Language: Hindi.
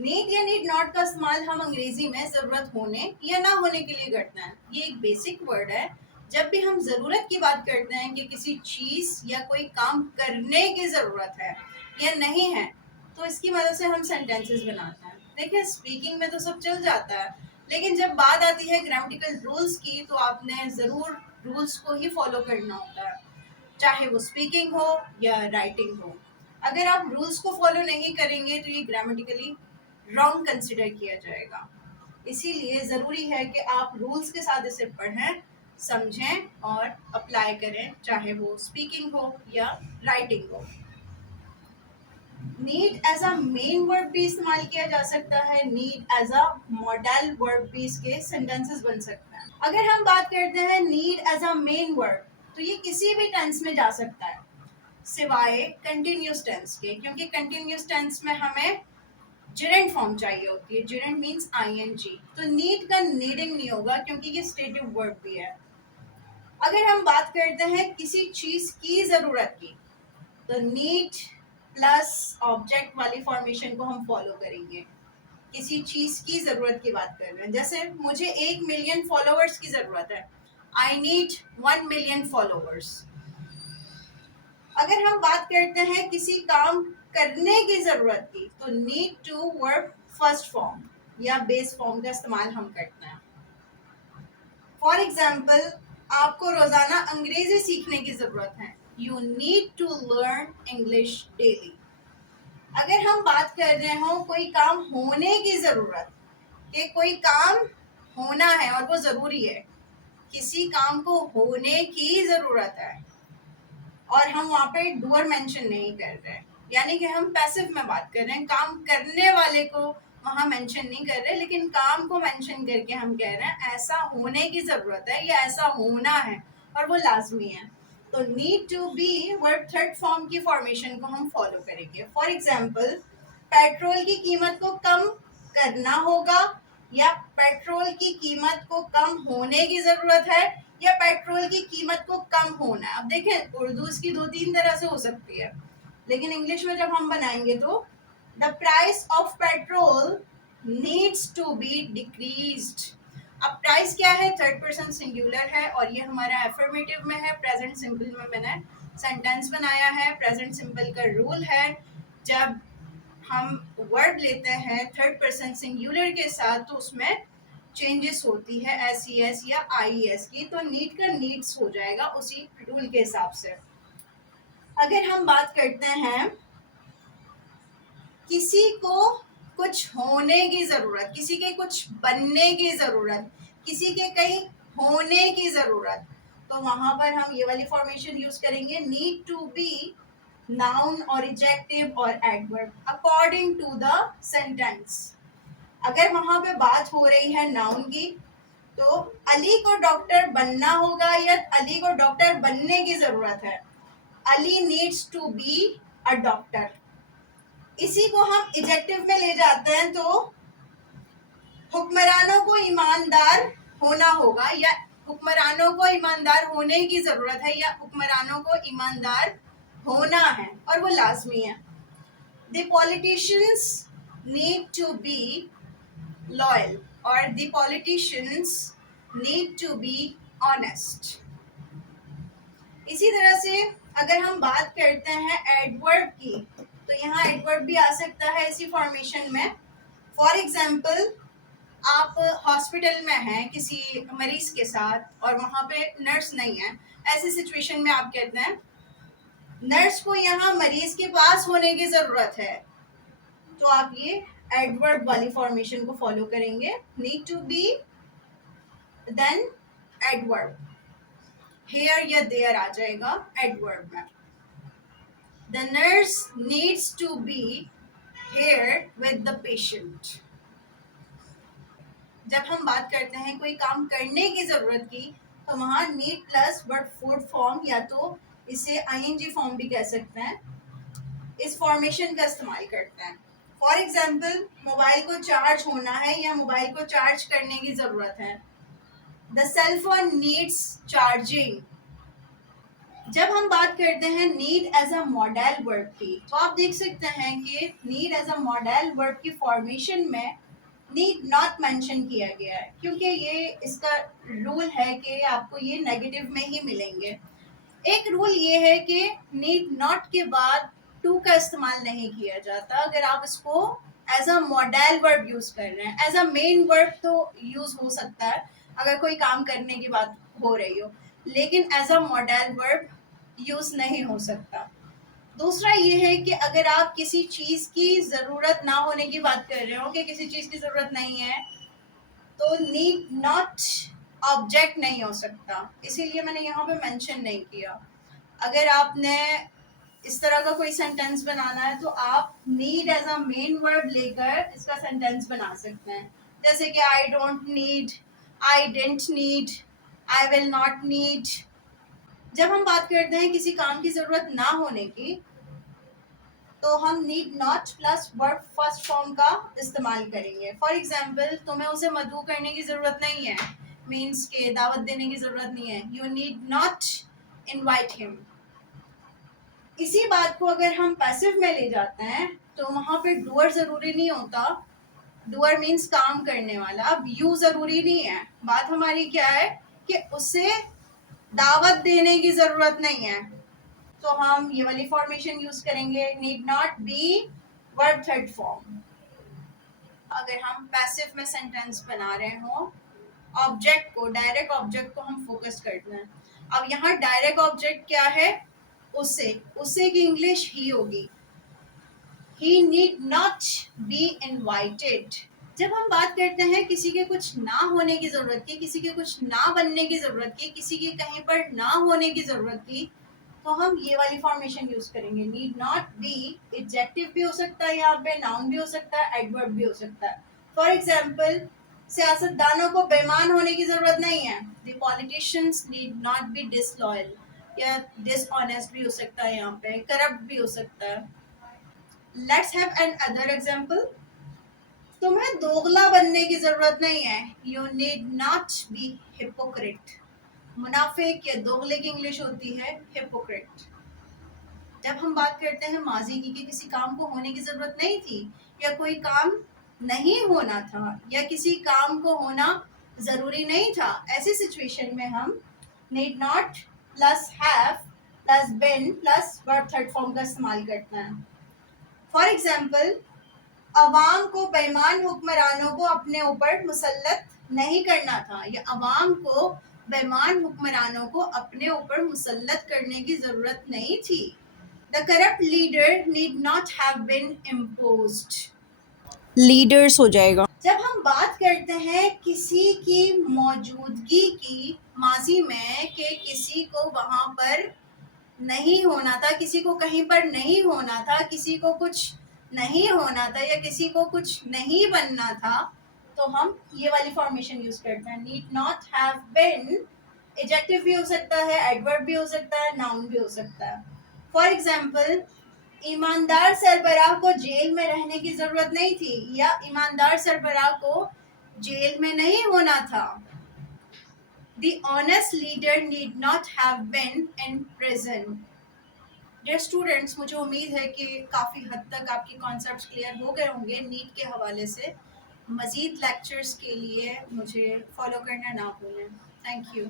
नीड या नीड नॉट का इस्तेमाल हम अंग्रेजी में जरूरत होने या ना होने के लिए करते हैं। ये एक बेसिक वर्ड है। जब भी हम जरूरत की बात करते हैं कि किसी चीज या कोई काम करने की जरूरत है या नहीं है, तो इसकी मदद से हम सेंटेंसेस बनाते हैं। देखिए, स्पीकिंग में तो सब चल जाता है, लेकिन जब बात आती है ग्रामेटिकल रूल्स की तो आपने जरूर रूल्स को ही फॉलो करना होता है, चाहे वो स्पीकिंग हो या राइटिंग हो। अगर आप रूल्स को फॉलो नहीं करेंगे तो ये ग्रामेटिकली रॉन्ग कंसिडर किया जाएगा। इसीलिए ज़रूरी है कि आप रूल्स के साथ इसे पढ़ें, समझें और अप्लाई करें, चाहे वो स्पीकिंग हो या राइटिंग हो। Need as a main verb भी इस्तेमाल किया जा सकता है। Need as a modal verb भी इसके सेंटेंसेस बन सकते हैं। अगर हम बात करते हैं need as a main verb, तो ये किसी भी टेंस में जा सकता है सिवाय कंटिन्यूस टेंस के, क्योंकि कंटिन्यूस टेंस में हमें जिरेंट फॉर्म चाहिए होती है। जिरेंट मीन्स आईएनजी, तो नीड का नीडिंग नहीं होगा क्योंकि ये स्टेटिव वर्ब भी है। अगर हम बात करते हैं किसी चीज की जरूरत की, तो नीड प्लस ऑब्जेक्ट वाली फॉर्मेशन को हम फॉलो करेंगे। किसी चीज की जरूरत की बात कर रहे हैं, जैसे मुझे 1 मिलियन फॉलोअर्स की जरूरत है, आई नीड 1 मिलियन फॉलोअर्स। अगर हम बात करते हैं किसी काम करने की जरूरत की, तो need to verb first form या बेस फॉर्म का इस्तेमाल हम करते हैं। फॉर एग्जाम्पल, आपको रोजाना अंग्रेजी सीखने की जरूरत है, you need to learn English daily. अगर हम बात कर रहे हो कोई काम होने की जरूरत, कि कोई काम होना है और वो जरूरी है, किसी काम को होने की जरूरत है और हम वहां पे डूअर मेंशन नहीं कर रहे हैं, यानी कि हम पैसिव में बात कर रहे हैं, काम करने वाले को वहां मेंशन नहीं कर रहे, लेकिन काम को मेंशन करके हम कह रहे हैं ऐसा होने की जरूरत है या ऐसा होना है और वो लाजमी है। तो need to be verb third form की फॉर्मेशन को हम फॉलो करेंगे। फॉर एग्जाम्पल, पेट्रोल की कीमत को कम करना होगा, या पेट्रोल की कीमत को कम होने की जरूरत है, या पेट्रोल की कीमत को कम होना है। अब देखें, उर्दू इसकी 2-3 तरह से हो सकती है, लेकिन इंग्लिश में जब हम बनाएंगे तो the price of petrol needs to be decreased. अब प्राइस क्या है, थर्ड पर्सन सिंगुलर है और ये हमारा एफर्मेटिव में है। प्रेजेंट सिंपल में मैंने सेंटेंस बनाया है। प्रेजेंट सिंपल का रूल है, जब हम वर्ड लेते हैं थर्ड पर्सन सिंगुलर के साथ तो उसमें चेंजेस होती है एस ई एस या आई एस की, तो नीड का नीड्स हो जाएगा उसी रूल के हिसाब से। अगर हम बात करते हैं किसी को कुछ होने की जरूरत, किसी के कुछ बनने की जरूरत, किसी के कहीं होने की जरूरत, तो वहां पर हम ये वाली फॉर्मेशन यूज करेंगे, नीड टू बी नाउन और एडजेक्टिव और adverb according to the sentence. अगर वहां पे बात हो रही है नाउन की, तो अली को डॉक्टर बनना होगा या अली को डॉक्टर बनने की जरूरत है, Ali needs to be a doctor. इसी को हम एडजेक्टिव में ले जाते हैं तो हुक्मरानों को ईमानदार होना होगा, या हुक्मरानों को ईमानदार होने की जरूरत है, या हुक्मरानों को ईमानदार होना है और वो लाजमी है। The politicians need to be loyal और the politicians need to be honest. इसी तरह से अगर हम बात करते हैं एडवर्ब की, तो यहाँ एडवर्ब भी आ सकता है इसी फॉर्मेशन में। फॉर एग्जाम्पल, आप हॉस्पिटल में हैं किसी मरीज के साथ और वहां पे नर्स नहीं है, ऐसी सिचुएशन में आप कहते हैं नर्स को यहाँ मरीज के पास होने की जरूरत है, तो आप ये एडवर्ब वाली फॉर्मेशन को फॉलो करेंगे, need to be then adverb, here या देयर आ जाएगा एडवर्ब में। The nurse needs to be here with the patient. जब हम बात करते हैं कोई काम करने की जरूरत की, तो वहां need plus verb fourth form, या तो इसे आईएनजी फॉर्म भी कह सकते हैं, इस फॉर्मेशन का इस्तेमाल करते हैं। फॉर एग्जाम्पल, मोबाइल को चार्ज होना है या मोबाइल को चार्ज करने की जरूरत है, the cell phone needs charging. जब हम बात करते हैं need as a modal verb की, तो आप देख सकते हैं कि need as a modal verb की फॉर्मेशन में नीड नॉट मेंशन किया गया है, क्योंकि ये इसका रूल है कि आपको ये नेगेटिव में ही मिलेंगे। एक रूल ये है कि नीड नॉट के बाद टू का इस्तेमाल नहीं किया जाता अगर आप इसको as a modal verb use कर रहे हैं। एज अ मेन वर्ब तो यूज हो सकता है अगर कोई काम करने की बात हो रही हो, लेकिन as a modal verb use नहीं हो सकता। दूसरा ये है कि अगर आप किसी चीज की जरूरत ना होने की बात कर रहे हो कि किसी चीज की जरूरत नहीं है, तो नीड नॉट ऑब्जेक्ट नहीं हो सकता, इसीलिए मैंने यहाँ पे मेंशन नहीं किया। अगर आपने इस तरह का कोई सेंटेंस बनाना है तो आप need as a main verb लेकर इसका सेंटेंस बना सकते हैं, जैसे कि I don't need, I didn't need, I will not need. जब हम बात करते हैं किसी काम की जरूरत ना होने की, तो हम need not plus verb first form का इस्तेमाल करेंगे। फॉर एग्जाम्पल, तुम्हें उसे मदऊ करने की जरूरत नहीं है, मीन्स के दावत देने की जरूरत नहीं है। You need not invite him. इसी बात को अगर हम पैसिव में ले जाते हैं तो वहां पे डूअर जरूरी नहीं होता। डूअर मीन्स काम करने वाला, अब यू जरूरी नहीं है। बात हमारी क्या है कि उसे दावत देने की जरूरत नहीं है, तो हम ये वाली फॉर्मेशन यूज करेंगे, need not B verb third form. अगर हम पैसिव में सेंटेंस बना रहे हो, ऑब्जेक्ट को, डायरेक्ट ऑब्जेक्ट को हम फोकस करते हैं। अब यहाँ डायरेक्ट ऑब्जेक्ट क्या है? उसे, उसे की इंग्लिश ही होगी। ही नीड नॉट बी इनवाइटेड। जब हम बात करते हैं किसी के कुछ ना होने की जरूरत की, किसी के कुछ ना बनने की जरूरत की, किसी के कहीं पर ना होने की जरूरत की, तो हम ये वाली फॉर्मेशन यूज करेंगे। नीड नॉट बी एडजेक्टिव भी हो सकता है, यहाँ पे नाउन भी हो सकता है, एडवर्ब भी हो सकता है। फॉर एग्जाम्पल, सियासतदानों को बेईमान होने की जरूरत नहीं है। The politicians need not B disloyal, या डिसऑनेस्ट भी हो सकता है, यहाँ पे करप्ट भी हो सकता है। Let's have another example. तुम्हें दोगला बनने की जरूरत नहीं है। You need not be hypocrite. मुनाफिक या दोगले की इंग्लिश होती है हिपोक्रेट। जब हम बात करते हैं माजी की कि किसी काम को होने की जरूरत नहीं थी, या कोई काम नहीं होना था, या किसी काम को होना जरूरी नहीं था, ऐसी सिचुएशन में हम need not plus have plus been plus verb third form का इस्तेमाल करते हैं। फॉर एग्जाम्पल, अवाम को बेईमान हुक्मरानों को अपने ऊपर मुसल्लत नहीं करना था, या अवाम को बेईमान हुक्मरानों को अपने ऊपर मुसल्लत करने की जरूरत नहीं थी। The corrupt leader need not have been imposed. Leaders हो जाएगा। जब हम बात करते हैं किसी की मौजूदगी की माजी में, कि किसी को वहां पर नहीं होना था, किसी को कहीं पर नहीं होना था, किसी को कुछ नहीं होना था, या किसी को कुछ नहीं बनना था, तो हम ये वाली फॉर्मेशन यूज करते हैं। Need not have been adjective भी हो सकता है, एडवर्ब भी हो सकता है, नाउन भी हो सकता है। फॉर एग्जाम्पल, ईमानदार सरबराह को जेल में रहने की जरूरत नहीं थी, या ईमानदार सरबराह को जेल में नहीं होना था। The honest leader need not have been in prison. Dear students, मुझे उम्मीद है कि काफ़ी हद तक आपके कॉन्सेप्ट्स क्लियर हो गए होंगे नीट के हवाले से। मज़ीद लेक्चर्स के लिए मुझे फॉलो करना ना भूलें। Thank you.